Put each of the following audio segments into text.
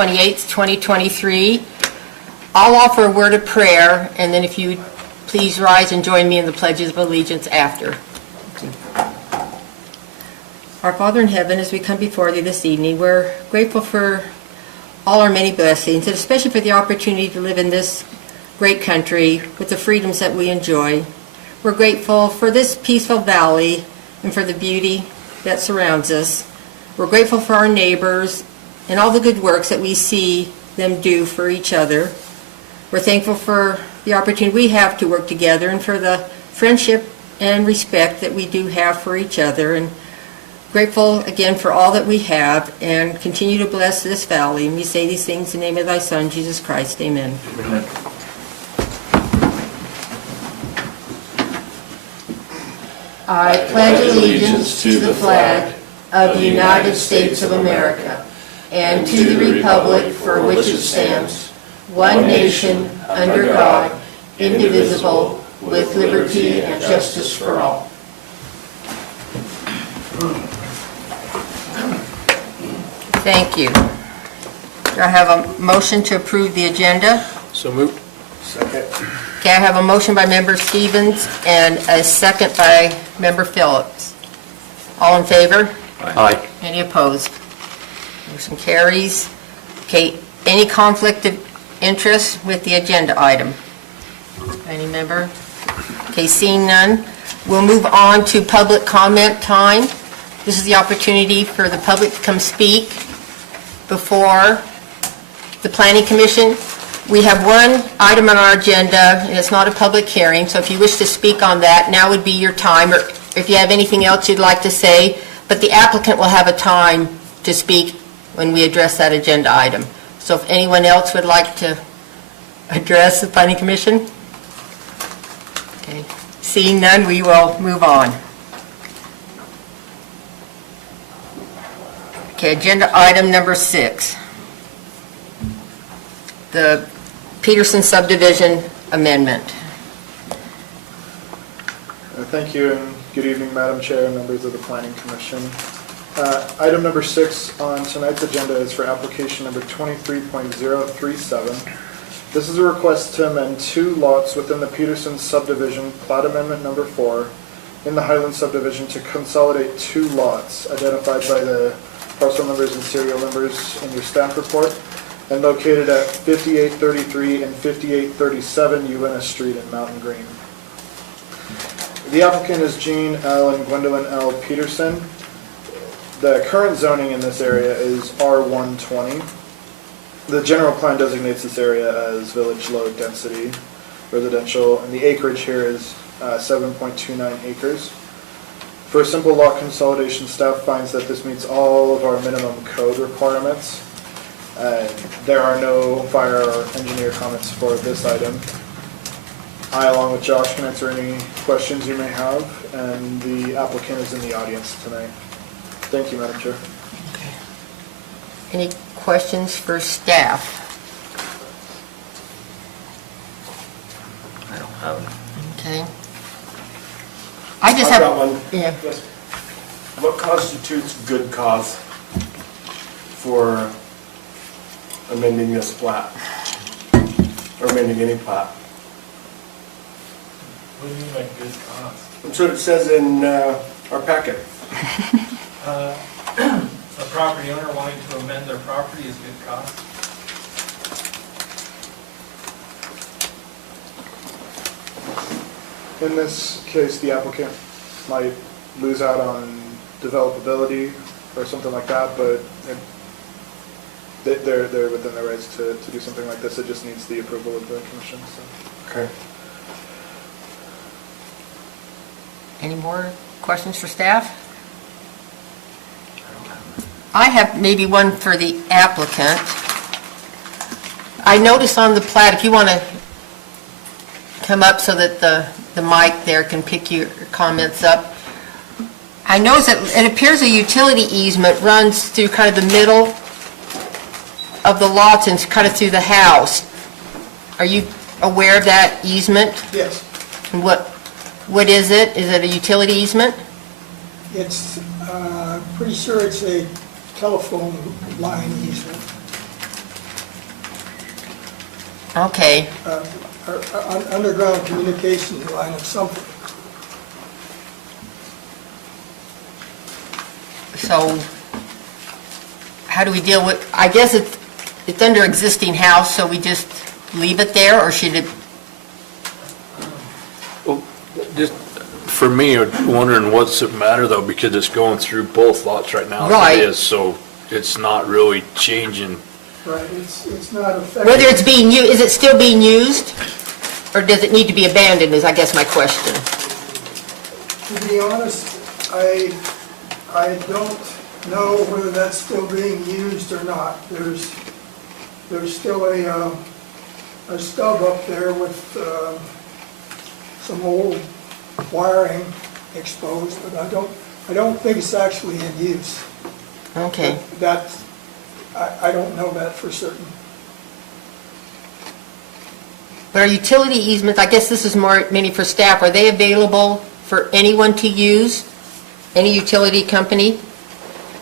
28th, 2023. I'll offer a word of prayer, and then if you would please rise and join me in the pledges of allegiance after. Our Father in heaven, as we come before thee this evening, we're grateful for all our many blessings, and especially for the opportunity to live in this great country with the freedoms that we enjoy. We're grateful for this peaceful valley and for the beauty that surrounds us. We're grateful for our neighbors and all the good works that we see them do for each other. We're thankful for the opportunity we have to work together and for the friendship and respect that we do have for each other. And grateful again for all that we have, and continue to bless this valley. And we say these things in the name of thy Son, Jesus Christ. Amen. Amen. I pledge allegiance to the flag of the United States of America and to the republic for which it stands, one nation, under God, indivisible, with liberty and justice for all. Thank you. Do I have a motion to approve the agenda? So moved. Second. Okay, I have a motion by Member Stevens and a second by Member Phillips. All in favor? Aye. Any opposed? Motion carries. Okay, any conflict of interest with the agenda item? Any member? Okay, seeing none, we'll move on to public comment time. This is the opportunity for the public to come speak before the Planning Commission. We have one item on our agenda, and it's not a public hearing, so if you wish to speak on that, now would be your time, or if you have anything else you'd like to say, but the applicant will have a time to speak when we address that agenda item. So if anyone else would like to address the Planning Commission? Okay, seeing none, we will move on. Okay, agenda item number 6. The Peterson subdivision amendment. Thank you, and good evening, Madam Chair and members of the Planning Commission. Item number 6 on tonight's agenda is for application number 23.037. This is a request to amend 2 lots within the Peterson subdivision, plat amendment number 4, in the Highland subdivision to consolidate 2 lots identified by the parcel numbers and serial numbers in your staff report, and located at 5833 and 5837 Uinta Street in Mountain Green. The applicant is Jean L. and Gwendolyn L. Peterson. The current zoning in this area is R120. The general plan designates this area as village low density residential, and the acreage here is 7.29 acres. For a simple lot consolidation, staff finds that this meets all of our minimum code requirements. There are no fire or engineer comments for this item. I, along with Josh, can answer any questions you may have, and the applicant is in the audience tonight. Thank you, Madam Chair. Okay. Any questions for staff? I don't have it. Okay. I just I've have... got one. Yeah. Yes. What constitutes good cause for amending this plat? Or amending any plat? What do you mean by good cause? That's what it says in our packet. A property owner wanting to amend their property is good cause. In this case, the applicant might lose out on developability or something like that, but they're within their rights to do something like this. It just needs the approval of the commission. So. Okay. Any more questions for staff? I have maybe one for the applicant. I noticed on the plat, if you want to come up so that the mic there can pick your comments up. I noticed that it appears a utility easement runs through kind of the middle of the lots and kind of through the house. Are you aware of that easement? Yes, And what is it? Is it a utility easement? it's, pretty sure it's a telephone line easement. Okay, underground communication line of something. so how do we deal with, I guess it's under existing house, so we just leave it there, or should it, Well, just, for me, I'm wondering what's it matter though, because it's going through both lots right now. as Right. It is, so it's not really changing. Right, it's not affecting. whether it's being is it still being used? Or does it need to be abandoned, is I guess my question. To be honest, I don't know whether that's still being used or not. There's still a stub up there with some old wiring exposed, but I don't think it's actually in use. Okay, That's, I don't know that for certain. but our utility easements, I guess this is more, mainly for staff, are they available for anyone to use? Any utility company?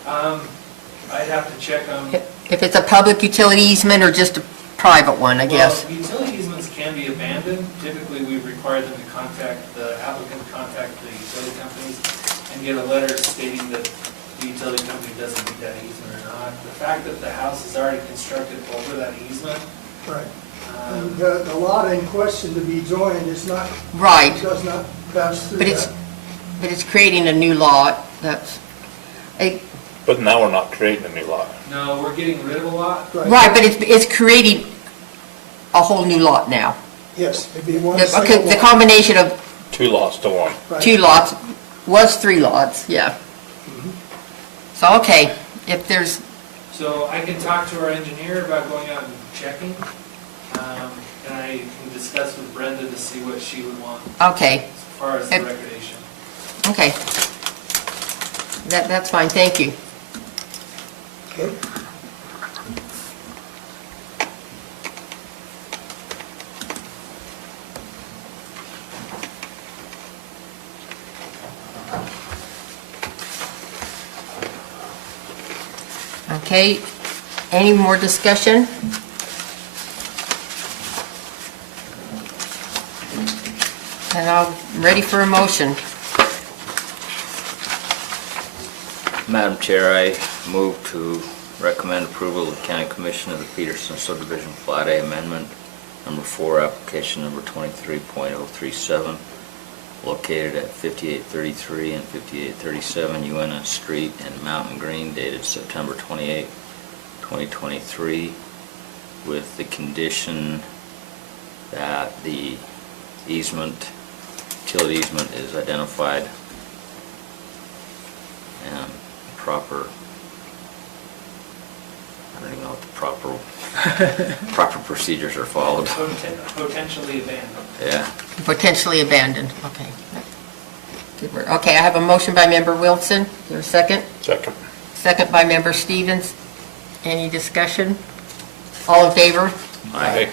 I'd have to check on. If it's a public utility easement or just a private one, I guess? Well, utility easements can be abandoned. Typically, we require them to contact, the applicant contact the utility companies and get a letter stating that the utility company doesn't need that easement or not. The fact that the house is already constructed over that easement, Right. And the lot in question to be joined is not, Right, does not pass through but it's, that. but it's creating a new lot, that's, But now we're not creating a new lot. no, we're getting rid of a lot. right, but it's creating a whole new lot now. Yes, it'd be one The single the lot. combination of Two lots to one. Right. 2 lots, was 3 lots, yeah. So, okay, if there's, So I can talk to our engineer about going out and checking, and I can discuss with Brenda to see what she would want okay, as far as the recordation. okay. That's fine, thank you. Okay. Okay, any more discussion? And I'm ready for a motion. Madam Chair, I move to recommend approval of the County Commission of the Peterson Subdivision Plat A Amendment Number 4, application number 23.037, located at 5833 and 5837 UNS Street in Mountain Green, dated September 28, 2023, with the condition that the easement, utility easement is identified and proper, I don't even know what the proper procedures are followed. Potentially abandoned. Yeah. Potentially abandoned, okay. Good word. Okay, I have a motion by member Wilson. Is there a second? Second. Second by member Stevens. Any discussion? All in favor? Aye.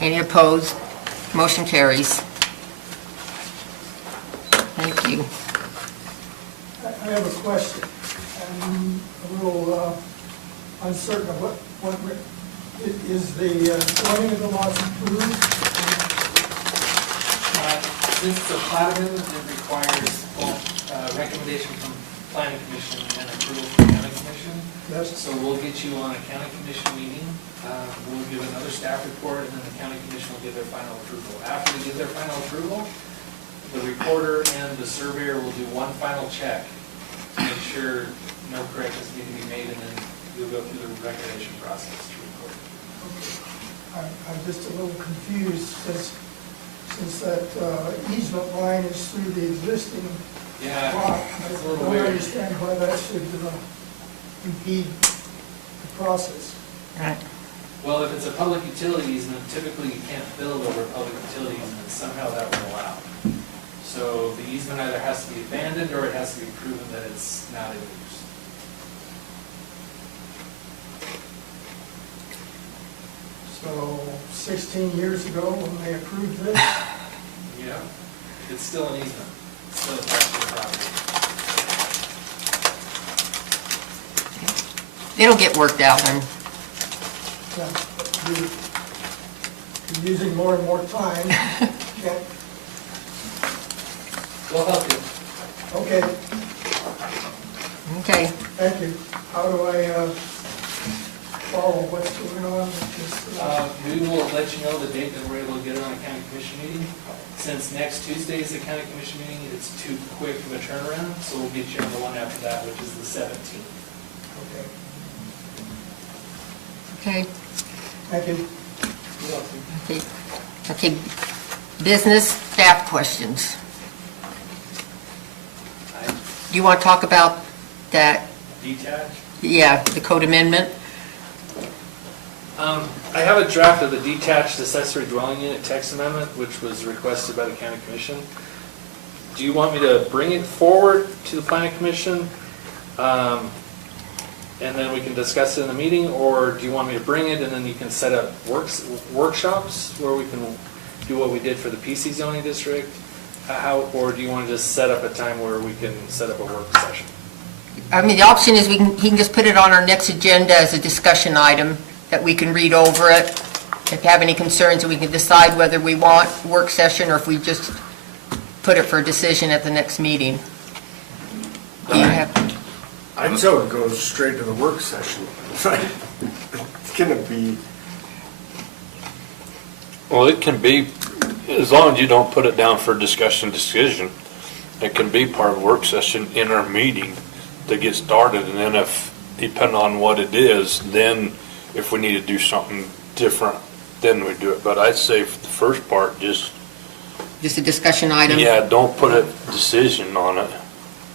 Any opposed? Motion carries. Thank you. I have a question. I'm a little uncertain of what is the zoning of the lots approved? Since it's a plat amendment, it requires both recommendation from planning commission and approval from county commission. Yes. So we'll get you on a county commission meeting, we'll give another staff report, and then the county commission will give their final approval. After they give their final approval, the recorder and the surveyor will do one final check to make sure no corrections need to be made, and then you'll go through the recordation process to record. I'm just a little confused since that easement line is through the existing Yeah, lot. it's a I little don't weird. understand why that should impede the process. Right. Well, if it's a public utility easement, typically you can't build over a public utility easement, somehow that would allow. So the easement either has to be abandoned or it has to be proven that it's not in use. So 16 years ago, when they approved this, Yeah, it's still an easement, it's still attached to the property. It'll get worked out then. yeah, You're using more and more time. Can't- We'll help you. Okay, Okay, thank you. How do I follow what's going on with this? We will let you know the date that we're able to get it on a county commission meeting. Since next Tuesday is the county commission meeting, it's too quick of a turnaround, so we'll get you on the one after that, which is the 17th. Okay, okay, thank you. You're welcome. okay. Okay, business staff questions. Do you want to talk about that, Detached. yeah, the code amendment? I have a draft of the detached accessory dwelling unit text amendment, which was requested by the county commission. Do you want me to bring it forward to the planning commission? And then we can discuss it in the meeting, or do you want me to bring it and then you can set up workshops where we can do what we did for the PC zoning district? Or do you want to just set up a time where we can set up a work session? I mean, the option is he can just put it on our next agenda as a discussion item, that we can read over it. If you have any concerns, we can decide whether we want work session or if we just put it for a decision at the next meeting. Do you have, I'd so it goes straight to the work session. It's gonna be, Well, it can be, as long as you don't put it down for discussion decision, it can be part of the work session in our meeting to get started, and then if, depending on what it is, then if we need to do something different, then we do it. But I'd say for the first part, just, just a discussion item? yeah, don't put a decision on it.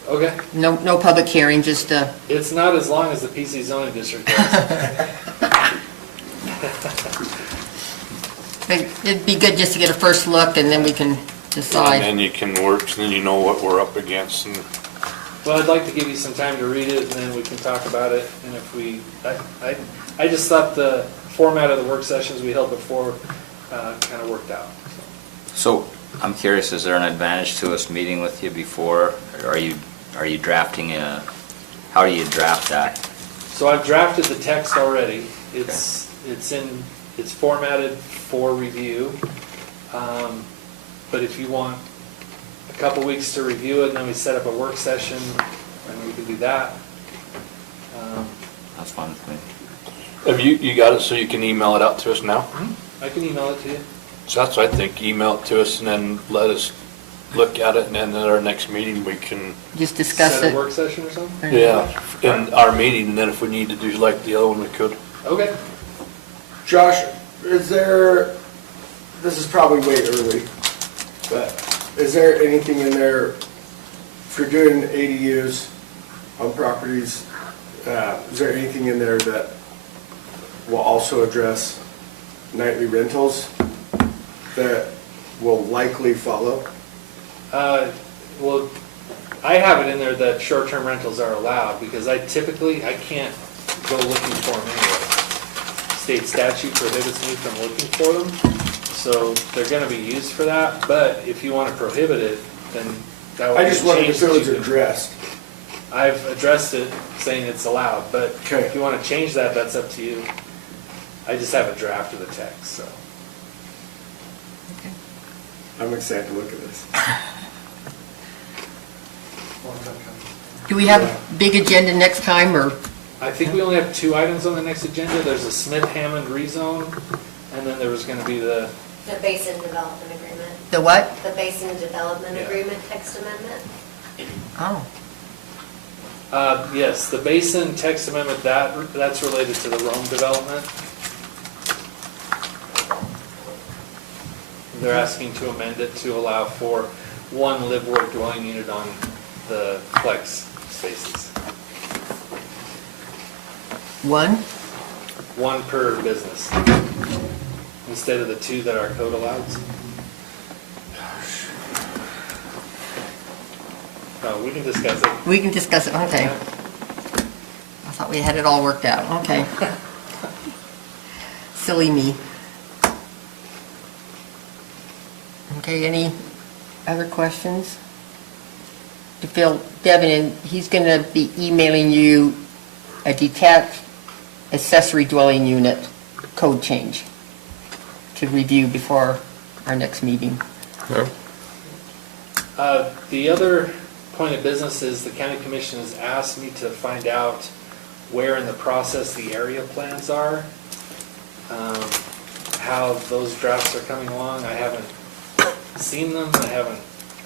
Okay. No public hearing, just a, It's not as long as the PC zoning district does. it'd be good just to get a first look and then we can And decide. then you can work, and then you know what we're up against, and Well, I'd like to give you some time to read it, and then we can talk about it. And if we, I just thought the format of the work sessions we held before kind of worked out. So I'm curious, is there an advantage to us meeting with you before? Or are you drafting how do you draft that? So I've drafted the text already. It's formatted for review. But if you want a couple weeks to review it, and then we set up a work session, and we can do that. That's fine with me. have you got it so you can email it out to us now? I can email it to you. So that's what I think, email it to us and then let us look at it, and then at our next meeting, we can, Just discuss Set a it. work session or something? yeah, in our meeting, and then if we need to do like the other one, we could. Okay. Josh, is there, this is probably way early, but is there anything in there for doing ADUs on properties? Is there anything in there that will also address nightly rentals that will likely follow? Well, I have it in there that short-term rentals are allowed, because I can't go looking for them anyway. State statute prohibits me from looking for them, so they're gonna be used for that, but if you wanna prohibit it, then that would be I just wondered change if it was that you can- addressed. I've addressed it, saying it's allowed, but Okay. if you wanna change that, that's up to you. I just have a draft of the text, so. I'm excited to look at this. Do we have a big agenda next time, or? I think we only have 2 items on the next agenda. There's a Smith-Hammond rezone, and then there was gonna be the, The Basin Development Agreement, The what? the Basin Development Yeah. Agreement text amendment. Oh, yes, the Basin text amendment, that's related to the Rome development. They're asking to amend it to allow for 1 live-work dwelling unit on the flex spaces. 1? 1 per business, instead of the 2 that our code allows. No, we can discuss it. We can discuss it, okay. I thought we had it all worked out, okay. Silly me. Okay, any other questions? To fill Devin in, he's gonna be emailing you a detached accessory dwelling unit code change. to review before our next meeting. The other point of business is the county commission has asked me to find out where in the process the area plans are, how those drafts are coming along. I haven't seen them, I haven't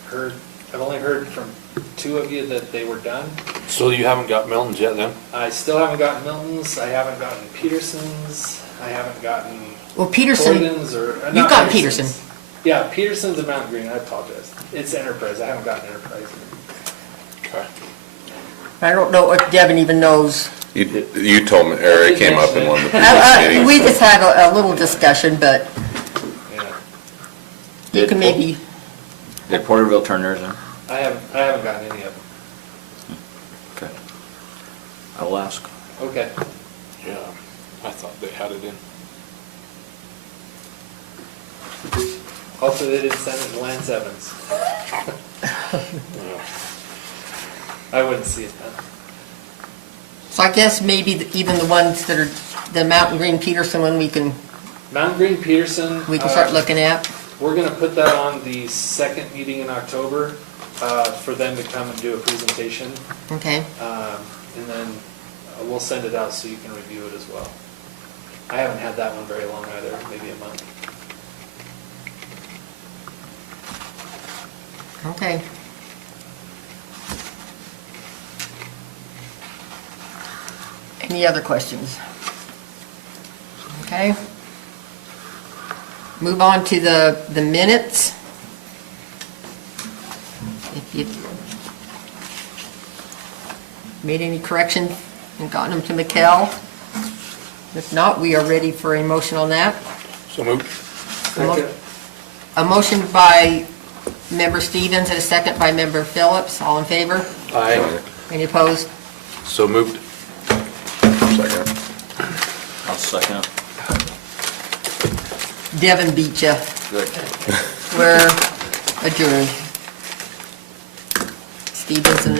heard, I've only heard from 2 of you that they were done. So you haven't got Milton's yet then? I still haven't gotten Milton's, I haven't gotten Peterson's, I haven't gotten Well, Peterson, Corrigan's or. you've not got Peterson's. Peterson. Yeah, Peterson's and Mount Green, I apologize. It's Enterprise, I haven't gotten Enterprise. Okay. I don't know if Devin even knows. You told me, or it came up in one of the previous We meetings. just had a little discussion, but Yeah, you can maybe, Did Porterville turn theirs in? I haven't gotten any of them. Okay. I will ask. Okay. Yeah, I thought they had it in. Hopefully they didn't send it to Lance Evans. I wouldn't see it then. so I guess maybe even the ones that are, the Mountain Green Peterson one we can Mountain Green Peterson. We can start looking at. We're gonna put that on the second meeting in October, for them to come and do a presentation. Okay, And then we'll send it out so you can review it as well. I haven't had that one very long either, maybe a month. okay. Any other questions? Okay. Move on to the minutes. If you made any corrections and gotten them to Mikkel. If not, we are ready for a motion on that. So moved. A motion by Member Stevens and a second by Member Phillips. All in favor? Aye. Any opposed? So moved. Second. I'll second it. Devin beat you. Good. We're adjourned. Stevens and